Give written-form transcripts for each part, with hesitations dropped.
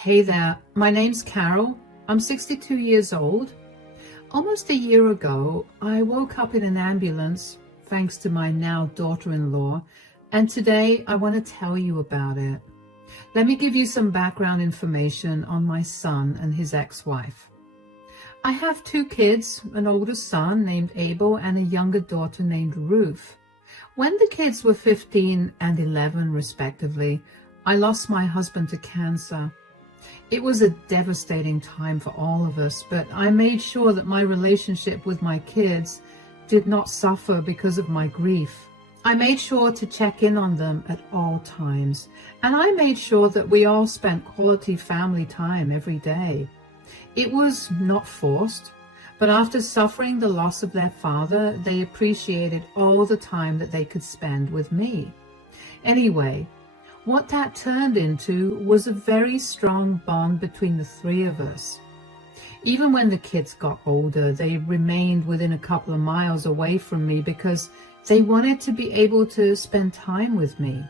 Hey there, my name's Carol. I'm 62 years old. Almost a year ago, I woke up in an ambulance, thanks to my now daughter-in-law, and today I want to tell you about it. Let me give you some background information on my son and his ex-wife. I have two kids, an older son named Abel and a younger daughter named Ruth. When the kids were 15 and 11 respectively, I lost my husband to cancer. It was a devastating time for all of us, but I made sure that my relationship with my kids did not suffer because of my grief. I made sure to check in on them at all times, and I made sure that we all spent quality family time every day. It was not forced, but after suffering the loss of their father, they appreciated all the time that they could spend with me. Anyway, what that turned into was a very strong bond between the three of us. Even when the kids got older, they remained within a couple of miles away from me because they wanted to be able to spend time with me.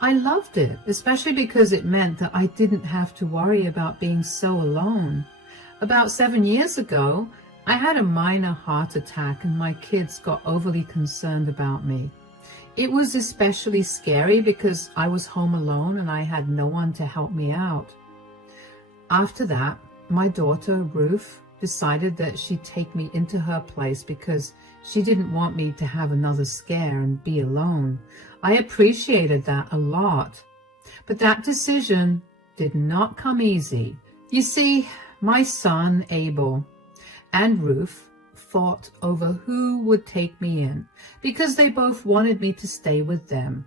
I loved it, especially because it meant that I didn't have to worry about being so alone. About 7 years ago, I had a minor heart attack and my kids got overly concerned about me. It was especially scary because I was home alone and I had no one to help me out. After that, my daughter, Ruth, decided that she'd take me into her place because she didn't want me to have another scare and be alone. I appreciated that a lot. But that decision did not come easy. You see, my son, Abel, and Ruth fought over who would take me in because they both wanted me to stay with them.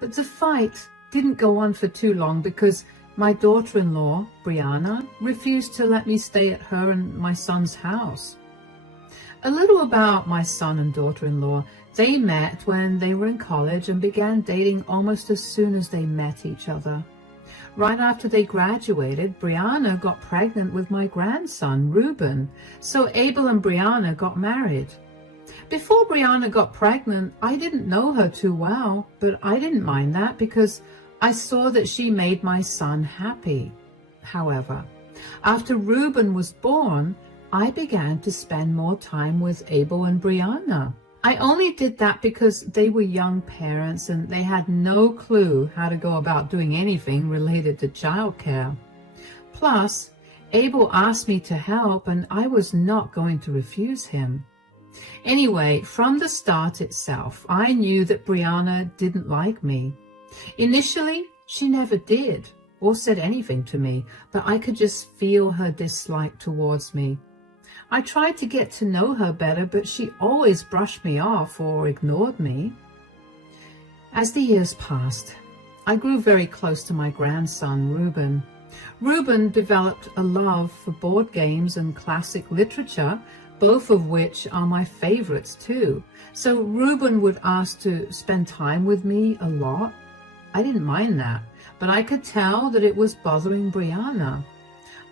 But the fight didn't go on for too long because my daughter-in-law, Brianna, refused to let me stay at her and my son's house. A little about my son and daughter-in-law. They met when they were in college and began dating almost as soon as they met each other. Right after they graduated, Brianna got pregnant with my grandson, Reuben, so Abel and Brianna got married. Before Brianna got pregnant, I didn't know her too well, but I didn't mind that because I saw that she made my son happy. However, after Reuben was born, I began to spend more time with Abel and Brianna. I only did that because they were young parents and they had no clue how to go about doing anything related to childcare. Plus, Abel asked me to help and I was not going to refuse him. Anyway, from the start itself, I knew that Brianna didn't like me. Initially, she never did or said anything to me, but I could just feel her dislike towards me. I tried to get to know her better, but she always brushed me off or ignored me. As the years passed, I grew very close to my grandson, Reuben. Reuben developed a love for board games and classic literature, both of which are my favorites too. So Reuben would ask to spend time with me a lot. I didn't mind that, but I could tell that it was bothering Brianna.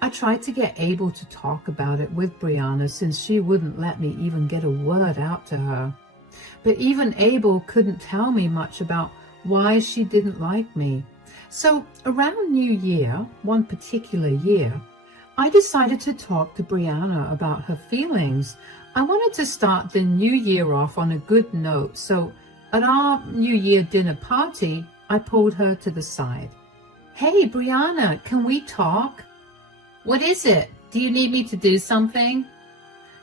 I tried to get Abel to talk about it with Brianna since she wouldn't let me even get a word out to her. But even Abel couldn't tell me much about why she didn't like me. So around New Year, one particular year, I decided to talk to Brianna about her feelings. I wanted to start the new year off on a good note, so at our New Year dinner party, I pulled her to the side. "Hey, Brianna, can we talk?" "What is it? Do you need me to do something?"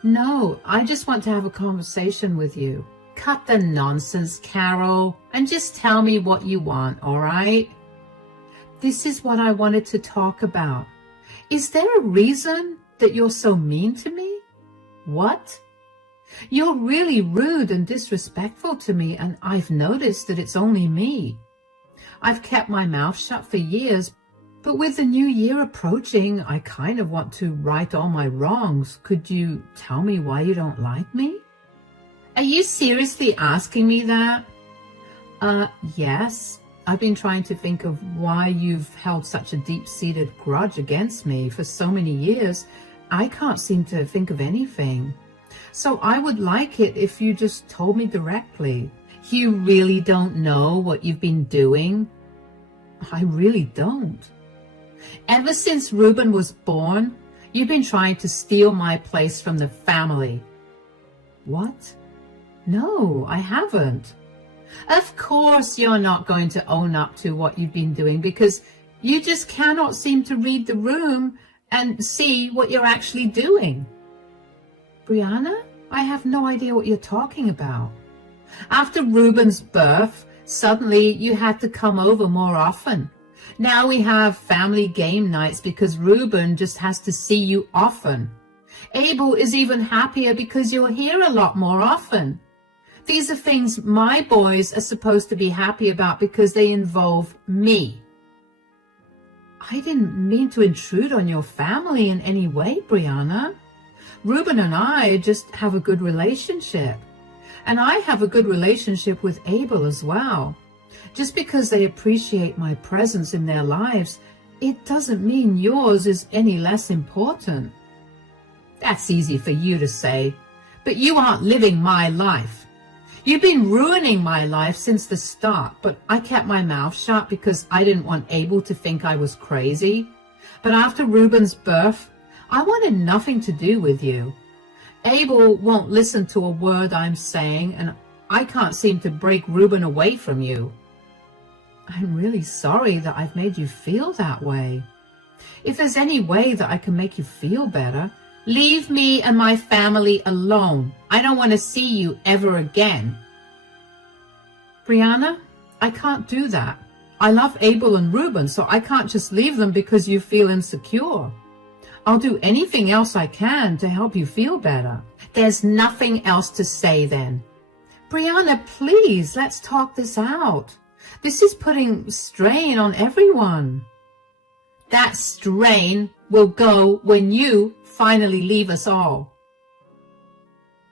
"No, I just want to have a conversation with you." "Cut the nonsense, Carol, and just tell me what you want, all right?" "This is what I wanted to talk about. Is there a reason that you're so mean to me?" "What?" "You're really rude and disrespectful to me, and I've noticed that it's only me. I've kept my mouth shut for years, but with the new year approaching, I kind of want to right all my wrongs. Could you tell me why you don't like me?" "Are you seriously asking me that?" Yes. I've been trying to think of why you've held such a deep-seated grudge against me for so many years. I can't seem to think of anything. So I would like it if you just told me directly." "You really don't know what you've been doing?" "I really don't." Ever since Reuben was born, you've been trying to steal my place from the family. What? No, I haven't. Of course you're not going to own up to what you've been doing because you just cannot seem to read the room and see what you're actually doing. Brianna, I have no idea what you're talking about. After Reuben's birth, suddenly you had to come over more often. Now we have family game nights because Reuben just has to see you often. Abel is even happier because you're here a lot more often. These are things my boys are supposed to be happy about because they involve me. I didn't mean to intrude on your family in any way, Brianna. Reuben and I just have a good relationship. And I have a good relationship with Abel as well. Just because they appreciate my presence in their lives, it doesn't mean yours is any less important. That's easy for you to say, but you aren't living my life. You've been ruining my life since the start, but I kept my mouth shut because I didn't want Abel to think I was crazy. But after Reuben's birth, I wanted nothing to do with you. Abel won't listen to a word I'm saying, and I can't seem to break Reuben away from you. I'm really sorry that I've made you feel that way. If there's any way that I can make you feel better, leave me and my family alone. I don't want to see you ever again. Brianna, I can't do that. I love Abel and Reuben, so I can't just leave them because you feel insecure. I'll do anything else I can to help you feel better. There's nothing else to say then. Brianna, please, let's talk this out. This is putting strain on everyone. That strain will go when you finally leave us all.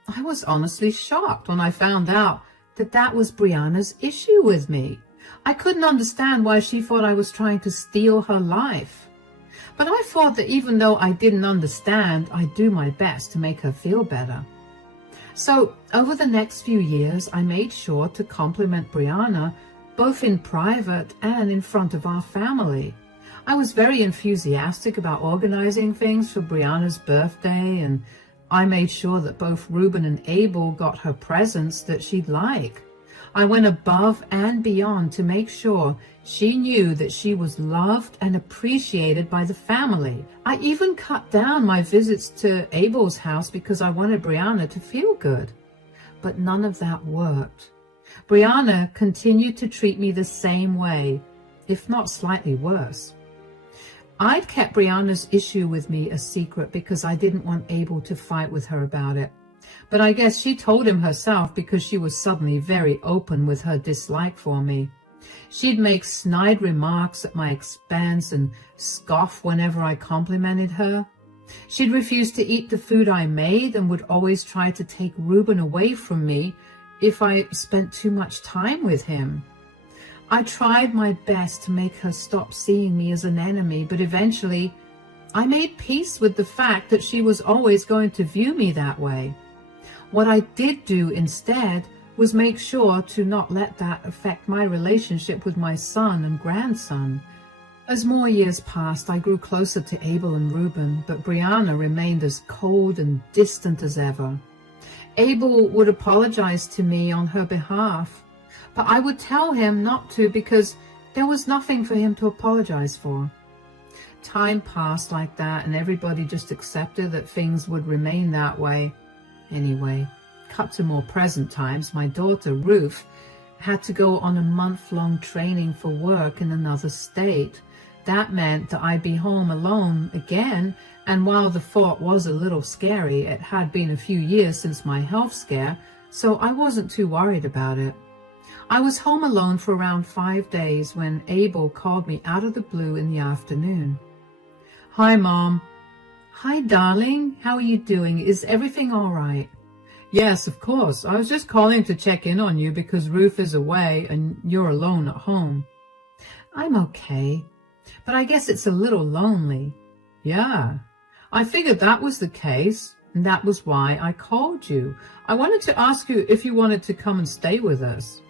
I was honestly shocked when I found out that that was Brianna's issue with me. I couldn't understand why she thought I was trying to steal her life. But I thought that even though I didn't understand, I'd do my best to make her feel better. So over the next few years, I made sure to compliment Brianna both in private and in front of our family. I was very enthusiastic about organizing things for Brianna's birthday, and I made sure that both Reuben and Abel got her presents that she'd like. I went above and beyond to make sure she knew that she was loved and appreciated by the family. I even cut down my visits to Abel's house because I wanted Brianna to feel good. But none of that worked. Brianna continued to treat me the same way, if not slightly worse. I'd kept Brianna's issue with me a secret because I didn't want Abel to fight with her about it. But I guess she told him herself because she was suddenly very open with her dislike for me. She'd make snide remarks at my expense and scoff whenever I complimented her. She'd refuse to eat the food I made and would always try to take Reuben away from me if I spent too much time with him. I tried my best to make her stop seeing me as an enemy, but eventually I made peace with the fact that she was always going to view me that way. What I did do instead was make sure to not let that affect my relationship with my son and grandson. As more years passed, I grew closer to Abel and Reuben, but Brianna remained as cold and distant as ever. Abel would apologize to me on her behalf, but I would tell him not to because there was nothing for him to apologize for. Time passed like that, and everybody just accepted that things would remain that way. Anyway, cut to more present times, my daughter Ruth had to go on a month-long training for work in another state. That meant that I'd be home alone again, and while the thought was a little scary, it had been a few years since my health scare, so I wasn't too worried about it. I was home alone for around 5 days when Abel called me out of the blue in the afternoon. "Hi, Mom." "Hi, darling. How are you doing? Is everything all right?" "Yes, of course. I was just calling to check in on you because Ruth is away and you're alone at home." "I'm okay, but I guess it's a little lonely." "Yeah, I figured that was the case, and that was why I called you. I wanted to ask you if you wanted to come and stay with us."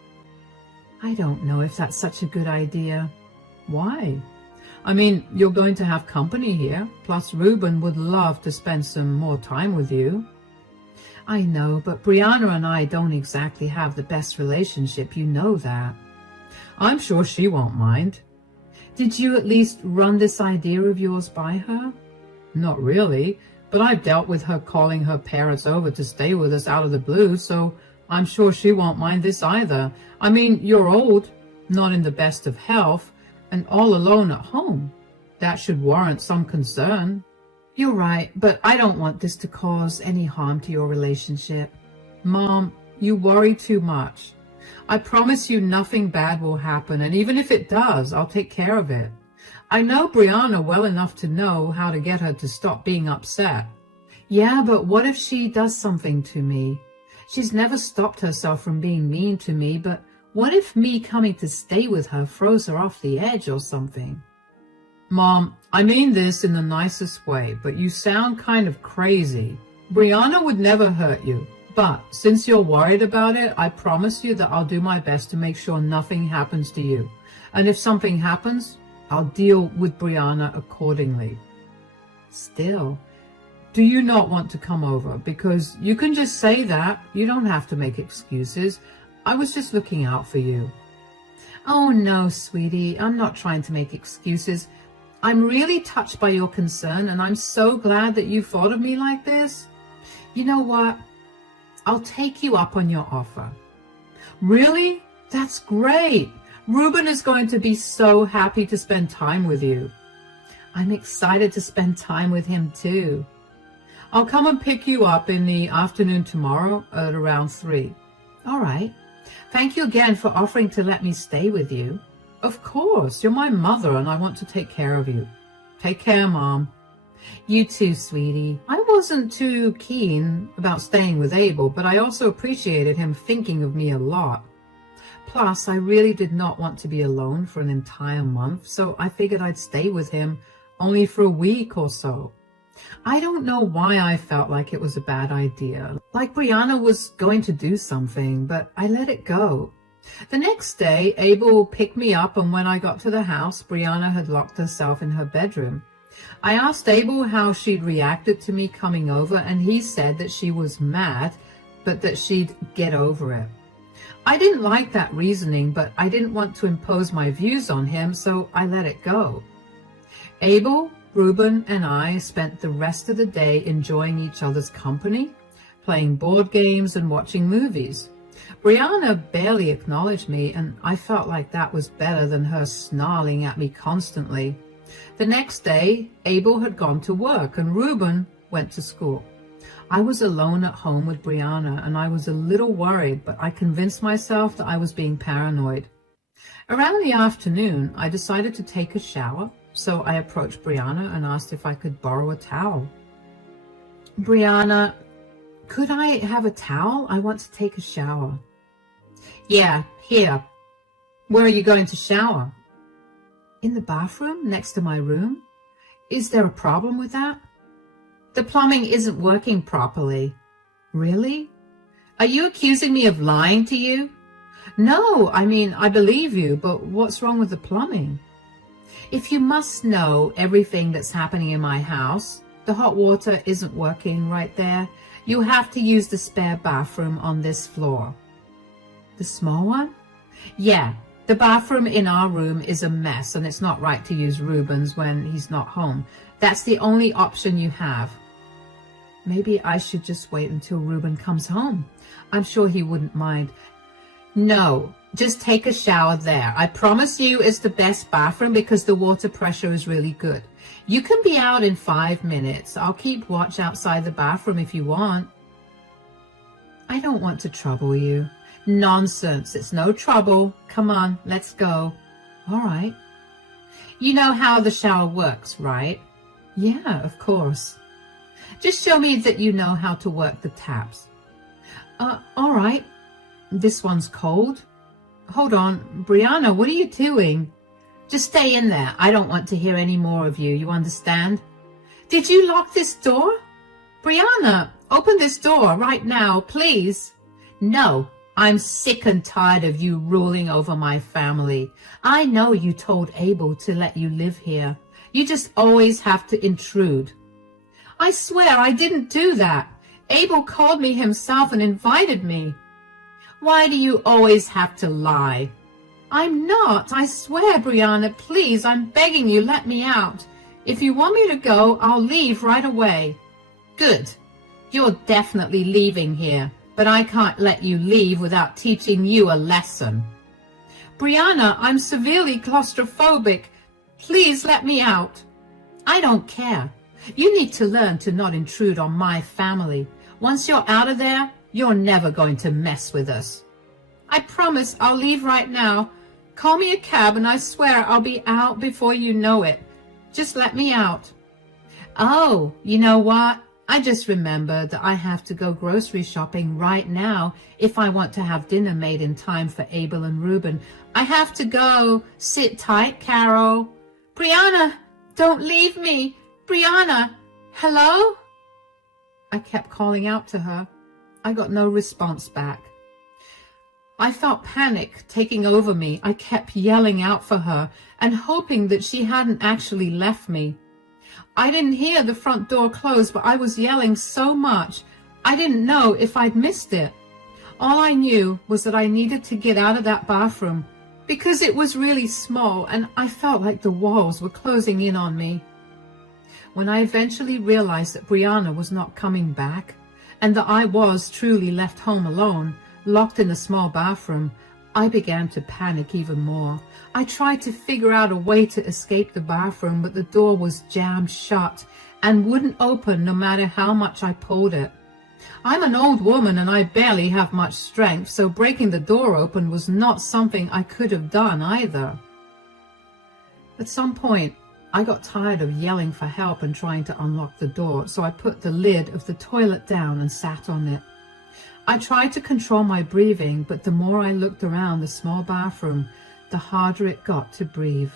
"I don't know if that's such a good idea." "Why?" I mean, you're going to have company here, plus Ruben would love to spend some more time with you. I know, but Brianna and I don't exactly have the best relationship, you know that. I'm sure she won't mind. Did you at least run this idea of yours by her? Not really, but I've dealt with her calling her parents over to stay with us out of the blue, so I'm sure she won't mind this either. I mean, you're old, not in the best of health, and all alone at home. That should warrant some concern. You're right, but I don't want this to cause any harm to your relationship. Mom, you worry too much. I promise you nothing bad will happen, and even if it does, I'll take care of it. I know Brianna well enough to know how to get her to stop being upset. Yeah, but what if she does something to me? She's never stopped herself from being mean to me, but what if me coming to stay with her throws her off the edge or something? Mom, I mean this in the nicest way, but you sound kind of crazy. Brianna would never hurt you, but since you're worried about it, I promise you that I'll do my best to make sure nothing happens to you. And if something happens, I'll deal with Brianna accordingly. Still, do you not want to come over? Because you can just say that. You don't have to make excuses. I was just looking out for you. Oh no, sweetie, I'm not trying to make excuses. I'm really touched by your concern, and I'm so glad that you thought of me like this. You know what? I'll take you up on your offer. Really? That's great. Ruben is going to be so happy to spend time with you. I'm excited to spend time with him too. I'll come and pick you up in the afternoon tomorrow at around 3. All right. Thank you again for offering to let me stay with you. Of course, you're my mother and I want to take care of you. Take care, Mom. You too, sweetie. I wasn't too keen about staying with Abel, but I also appreciated him thinking of me a lot. Plus, I really did not want to be alone for an entire month, so I figured I'd stay with him only for a week or so. I don't know why I felt like it was a bad idea, like Brianna was going to do something, but I let it go. The next day, Abel picked me up, and when I got to the house, Brianna had locked herself in her bedroom. I asked Abel how she'd reacted to me coming over, and he said that she was mad, but that she'd get over it. I didn't like that reasoning, but I didn't want to impose my views on him, so I let it go. Abel, Ruben, and I spent the rest of the day enjoying each other's company, playing board games and watching movies. Brianna barely acknowledged me, and I felt like that was better than her snarling at me constantly. The next day, Abel had gone to work and Ruben went to school. I was alone at home with Brianna, and I was a little worried, but I convinced myself that I was being paranoid. Around the afternoon, I decided to take a shower, so I approached Brianna and asked if I could borrow a towel. Brianna, could I have a towel? I want to take a shower. Yeah, here. Where are you going to shower? In the bathroom next to my room. Is there a problem with that? The plumbing isn't working properly. Really? Are you accusing me of lying to you? No, I mean, I believe you, but what's wrong with the plumbing? If you must know everything that's happening in my house, the hot water isn't working right there. You have to use the spare bathroom on this floor. The small one? Yeah, the bathroom in our room is a mess, and it's not right to use Ruben's when he's not home. That's the only option you have. Maybe I should just wait until Ruben comes home. I'm sure he wouldn't mind. No, just take a shower there. I promise you it's the best bathroom because the water pressure is really good. You can be out in 5 minutes. I'll keep watch outside the bathroom if you want. I don't want to trouble you. Nonsense. It's no trouble. Come on, let's go. All right. You know how the shower works, right? Yeah, of course. Just show me that you know how to work the taps. All right. This one's cold. Hold on. Brianna, what are you doing? Just stay in there. I don't want to hear any more of you. You understand? Did you lock this door? Brianna, open this door right now, please. No, I'm sick and tired of you ruling over my family. I know you told Abel to let you live here. You just always have to intrude. I swear I didn't do that. Abel called me himself and invited me. Why do you always have to lie? I'm not. I swear, Brianna, please, I'm begging you, let me out. If you want me to go, I'll leave right away. Good. You're definitely leaving here, but I can't let you leave without teaching you a lesson. Brianna, I'm severely claustrophobic. Please let me out. I don't care. You need to learn to not intrude on my family. Once you're out of there, you're never going to mess with us. I promise I'll leave right now. Call me a cab and I swear I'll be out before you know it. Just let me out. Oh, you know what? I just remembered that I have to go grocery shopping right now if I want to have dinner made in time for Abel and Reuben. I have to go. Sit tight, Carol. Brianna, don't leave me. Brianna, hello? I kept calling out to her. I got no response back. I felt panic taking over me. I kept yelling out for her and hoping that she hadn't actually left me. I didn't hear the front door close, but I was yelling so much, I didn't know if I'd missed it. All I knew was that I needed to get out of that bathroom because it was really small and I felt like the walls were closing in on me. When I eventually realized that Brianna was not coming back and that I was truly left home alone, locked in a small bathroom, I began to panic even more. I tried to figure out a way to escape the bathroom, but the door was jammed shut and wouldn't open no matter how much I pulled it. I'm an old woman and I barely have much strength, so breaking the door open was not something I could have done either. At some point, I got tired of yelling for help and trying to unlock the door, so I put the lid of the toilet down and sat on it. I tried to control my breathing, but the more I looked around the small bathroom, the harder it got to breathe.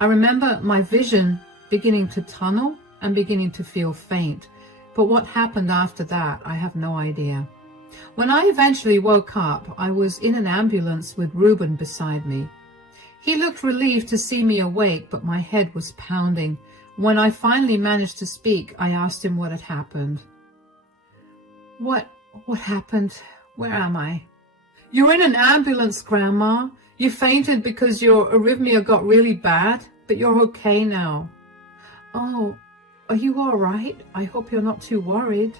I remember my vision beginning to tunnel and beginning to feel faint, but what happened after that, I have no idea. When I eventually woke up, I was in an ambulance with Reuben beside me. He looked relieved to see me awake, but my head was pounding. When I finally managed to speak, I asked him what had happened. What happened? Where am I? You're in an ambulance, Grandma. You fainted because your arrhythmia got really bad, but you're okay now. Oh, are you all right? I hope you're not too worried.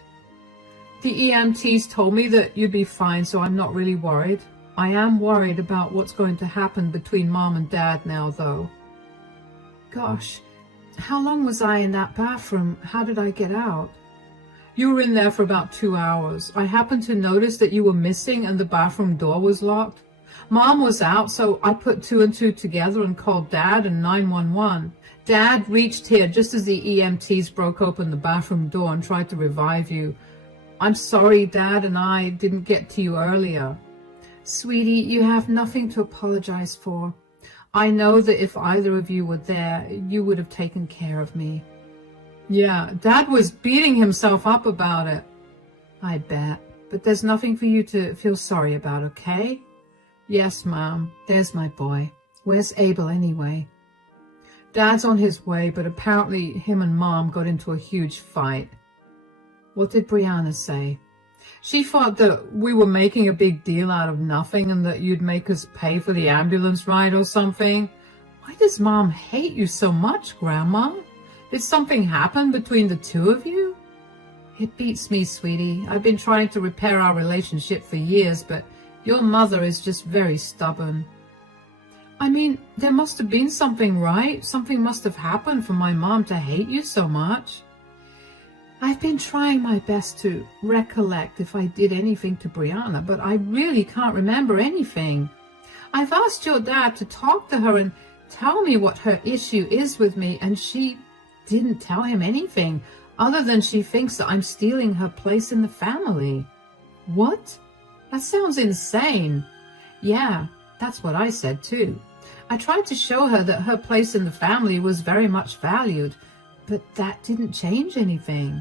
The EMTs told me that you'd be fine, so I'm not really worried. I am worried about what's going to happen between Mom and Dad now, though. Gosh, how long was I in that bathroom? How did I get out? You were in there for about 2 hours. I happened to notice that you were missing and the bathroom door was locked. Mom was out, so I put 2 and 2 together and called Dad and 911. Dad reached here just as the EMTs broke open the bathroom door and tried to revive you. I'm sorry Dad and I didn't get to you earlier. Sweetie, you have nothing to apologize for. I know that if either of you were there, you would have taken care of me. Yeah, Dad was beating himself up about it. I bet, but there's nothing for you to feel sorry about, okay? Yes, Mom, there's my boy. Where's Abel anyway? Dad's on his way, but apparently him and Mom got into a huge fight. What did Brianna say? She thought that we were making a big deal out of nothing and that you'd make us pay for the ambulance ride or something. Why does Mom hate you so much, Grandma? Did something happen between the two of you? It beats me, sweetie. I've been trying to repair our relationship for years, but your mother is just very stubborn. I mean, there must have been something, right? Something must have happened for my mom to hate you so much. I've been trying my best to recollect if I did anything to Brianna, but I really can't remember anything. I've asked your dad to talk to her and tell me what her issue is with me, and she didn't tell him anything other than she thinks that I'm stealing her place in the family. What? That sounds insane. Yeah, that's what I said too. I tried to show her that her place in the family was very much valued, but that didn't change anything.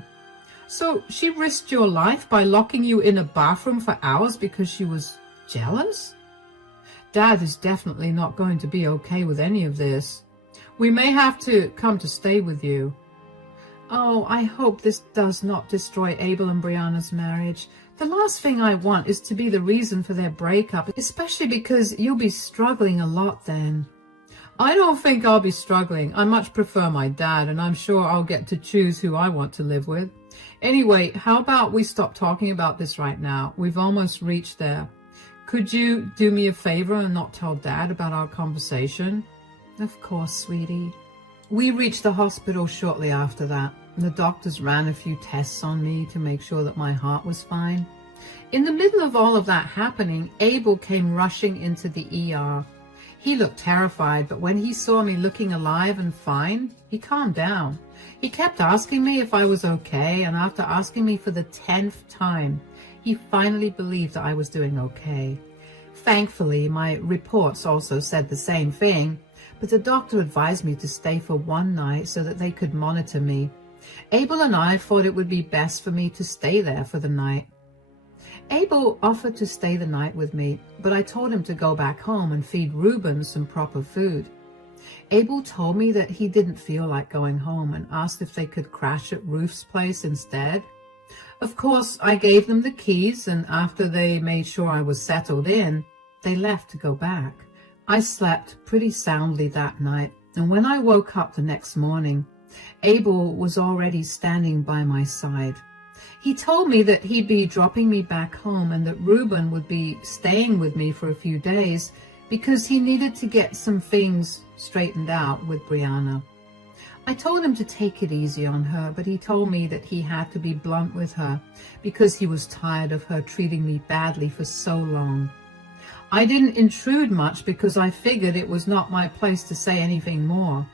So she risked your life by locking you in a bathroom for hours because she was Jealous? Dad is definitely not going to be okay with any of this. We may have to come to stay with you. Oh, I hope this does not destroy Abel and Brianna's marriage. The last thing I want is to be the reason for their breakup, especially because you'll be struggling a lot then. I don't think I'll be struggling. I much prefer my dad, and I'm sure I'll get to choose who I want to live with. Anyway, how about we stop talking about this right now? We've almost reached there. Could you do me a favor and not tell Dad about our conversation? Of course, sweetie. We reached the hospital shortly after that. The doctors ran a few tests on me to make sure that my heart was fine. In the middle of all of that happening, Abel came rushing into the ER. He looked terrified, but when he saw me looking alive and fine, he calmed down. He kept asking me if I was okay, and after asking me for the 10th time, he finally believed that I was doing okay. Thankfully, my reports also said the same thing, but the doctor advised me to stay for one night so that they could monitor me. Abel and I thought it would be best for me to stay there for the night. Abel offered to stay the night with me, but I told him to go back home and feed Reuben some proper food. Abel told me that he didn't feel like going home and asked if they could crash at Ruth's place instead. Of course, I gave them the keys, and after they made sure I was settled in, they left to go back. I slept pretty soundly that night, and when I woke up the next morning, Abel was already standing by my side. He told me that he'd be dropping me back home and that Reuben would be staying with me for a few days because he needed to get some things straightened out with Brianna. I told him to take it easy on her, but he told me that he had to be blunt with her because he was tired of her treating me badly for so long. I didn't intrude much because I figured it was not my place to say anything more.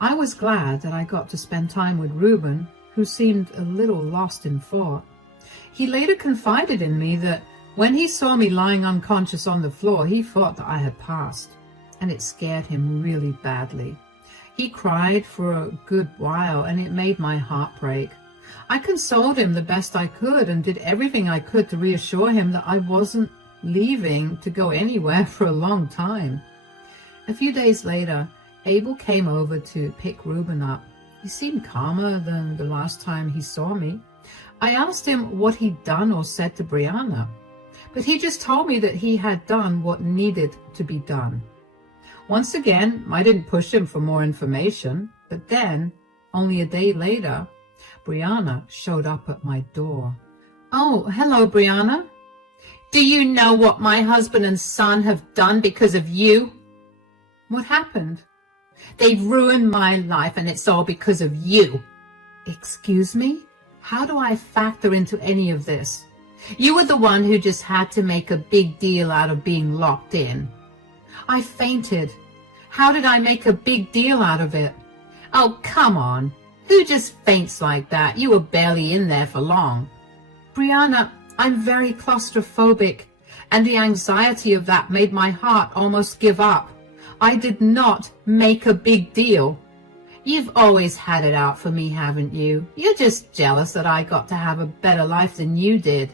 I was glad that I got to spend time with Reuben, who seemed a little lost in thought. He later confided in me that when he saw me lying unconscious on the floor, he thought that I had passed, and it scared him really badly. He cried for a good while, and it made my heart break. I consoled him the best I could and did everything I could to reassure him that I wasn't leaving to go anywhere for a long time. A few days later, Abel came over to pick Reuben up. He seemed calmer than the last time he saw me. I asked him what he'd done or said to Brianna, but he just told me that he had done what needed to be done. Once again, I didn't push him for more information, but then, only a day later, Brianna showed up at my door. Oh, hello, Brianna. Do you know what my husband and son have done because of you? What happened? They've ruined my life, and it's all because of you. Excuse me? How do I factor into any of this? You were the one who just had to make a big deal out of being locked in. I fainted. How did I make a big deal out of it? Oh, come on. Who just faints like that? You were barely in there for long. Brianna, I'm very claustrophobic, and the anxiety of that made my heart almost give up. I did not make a big deal. You've always had it out for me, haven't you? You're just jealous that I got to have a better life than you did.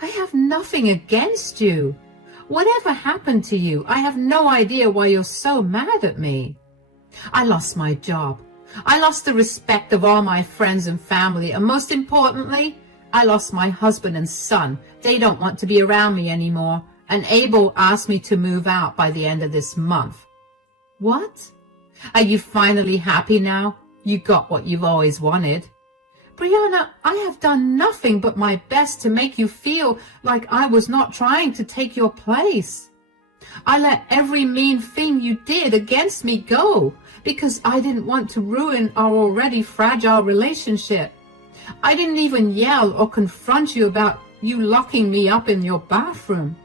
I have nothing against you. Whatever happened to you? I have no idea why you're so mad at me. I lost my job. I lost the respect of all my friends and family, and most importantly, I lost my husband and son. They don't want to be around me anymore, and Abel asked me to move out by the end of this month. What? Are you finally happy now? You got what you've always wanted. Brianna, I have done nothing but my best to make you feel like I was not trying to take your place. I let every mean thing you did against me go because I didn't want to ruin our already fragile relationship. I didn't even yell or confront you about you locking me up in your bathroom.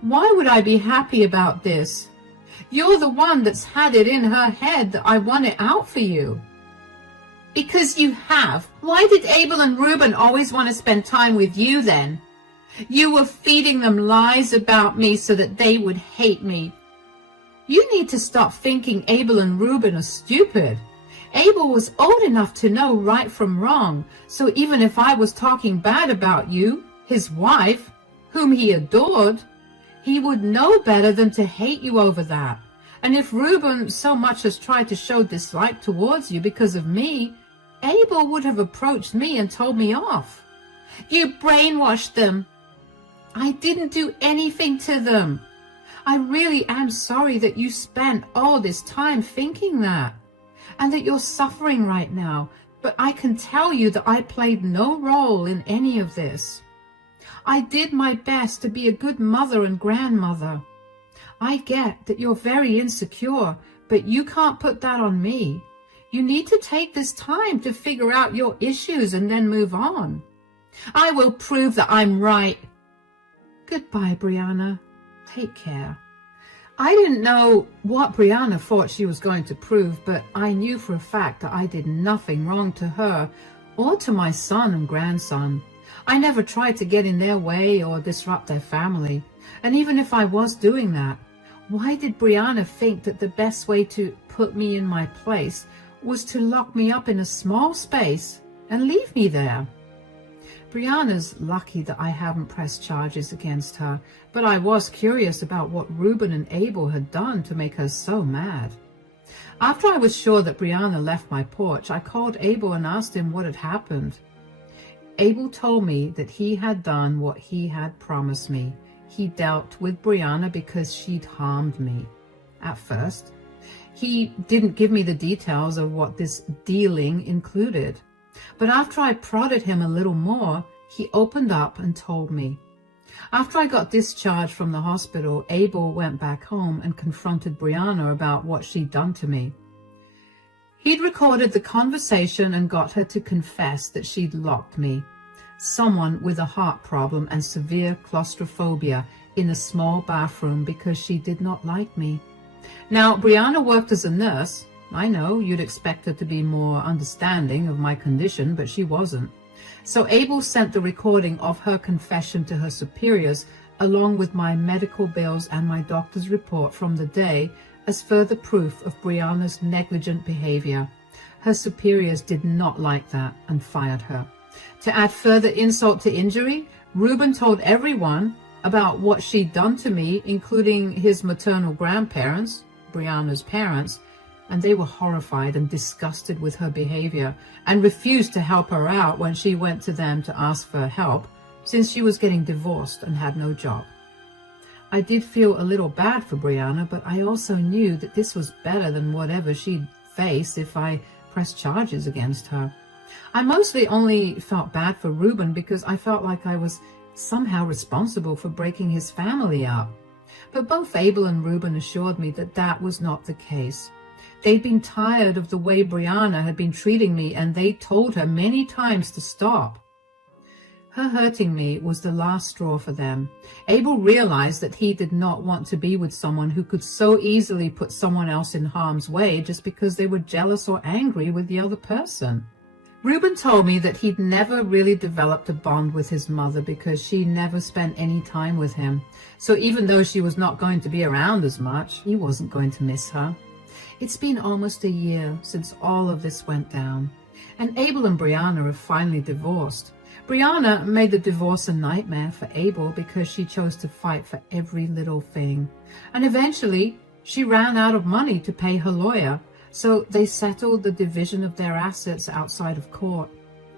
Why would I be happy about this? You're the one that's had it in her head that I want it out for you. Because you have. Why did Abel and Reuben always want to spend time with you then? You were feeding them lies about me so that they would hate me. You need to stop thinking Abel and Reuben are stupid. Abel was old enough to know right from wrong, so even if I was talking bad about you, his wife, whom he adored, he would know better than to hate you over that. And if Reuben so much as tried to show dislike towards you because of me, Abel would have approached me and told me off. You brainwashed them. I didn't do anything to them. I really am sorry that you spent all this time thinking that, and that you're suffering right now, but I can tell you that I played no role in any of this. I did my best to be a good mother and grandmother. I get that you're very insecure, but you can't put that on me. You need to take this time to figure out your issues and then move on. I will prove that I'm right. Goodbye, Brianna. Take care. I didn't know what Brianna thought she was going to prove, but I knew for a fact that I did nothing wrong to her or to my son and grandson. I never tried to get in their way or disrupt their family. And even if I was doing that, why did Brianna think that the best way to put me in my place was to lock me up in a small space and leave me there? Brianna's lucky that I haven't pressed charges against her, but I was curious about what Reuben and Abel had done to make her so mad. After I was sure that Brianna left my porch, I called Abel and asked him what had happened. Abel told me that he had done what he had promised me. He dealt with Brianna because she'd harmed me. At first, he didn't give me the details of what this dealing included. But after I prodded him a little more, he opened up and told me. After I got discharged from the hospital, Abel went back home and confronted Brianna about what she'd done to me. He'd recorded the conversation and got her to confess that she'd locked me, someone with a heart problem and severe claustrophobia, in a small bathroom because she did not like me. Now, Brianna worked as a nurse. I know you'd expect her to be more understanding of my condition, but she wasn't. So Abel sent the recording of her confession to her superiors, along with my medical bills and my doctor's report from the day, as further proof of Brianna's negligent behavior. Her superiors did not like that and fired her. To add further insult to injury, Reuben told everyone about what she'd done to me, including his maternal grandparents, Brianna's parents, and they were horrified and disgusted with her behavior and refused to help her out when she went to them to ask for help, since she was getting divorced and had no job. I did feel a little bad for Brianna, but I also knew that this was better than whatever she'd face if I pressed charges against her. I mostly only felt bad for Reuben because I felt like I was somehow responsible for breaking his family up. But both Abel and Reuben assured me that that was not the case. They'd been tired of the way Brianna had been treating me, and they told her many times to stop. Her hurting me was the last straw for them. Abel realized that he did not want to be with someone who could so easily put someone else in harm's way just because they were jealous or angry with the other person. Reuben told me that he'd never really developed a bond with his mother because she never spent any time with him. So even though she was not going to be around as much, he wasn't going to miss her. It's been almost a year since all of this went down, and Abel and Brianna have finally divorced. Brianna made the divorce a nightmare for Abel because she chose to fight for every little thing. And eventually, she ran out of money to pay her lawyer, so they settled the division of their assets outside of court.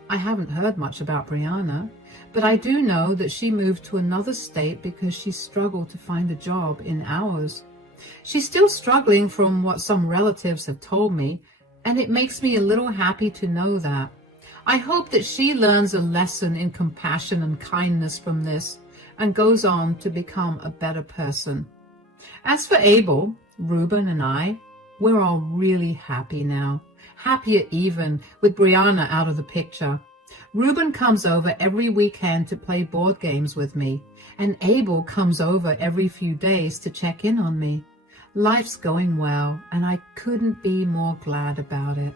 I haven't heard much about Brianna, but I do know that she moved to another state because she struggled to find a job in ours. She's still struggling from what some relatives have told me, and it makes me a little happy to know that. I hope that she learns a lesson in compassion and kindness from this and goes on to become a better person. As for Abel, Reuben, and I, we're all really happy now, happier even with Brianna out of the picture. Reuben comes over every weekend to play board games with me, and Abel comes over every few days to check in on me. Life's going well, and I couldn't be more glad about it.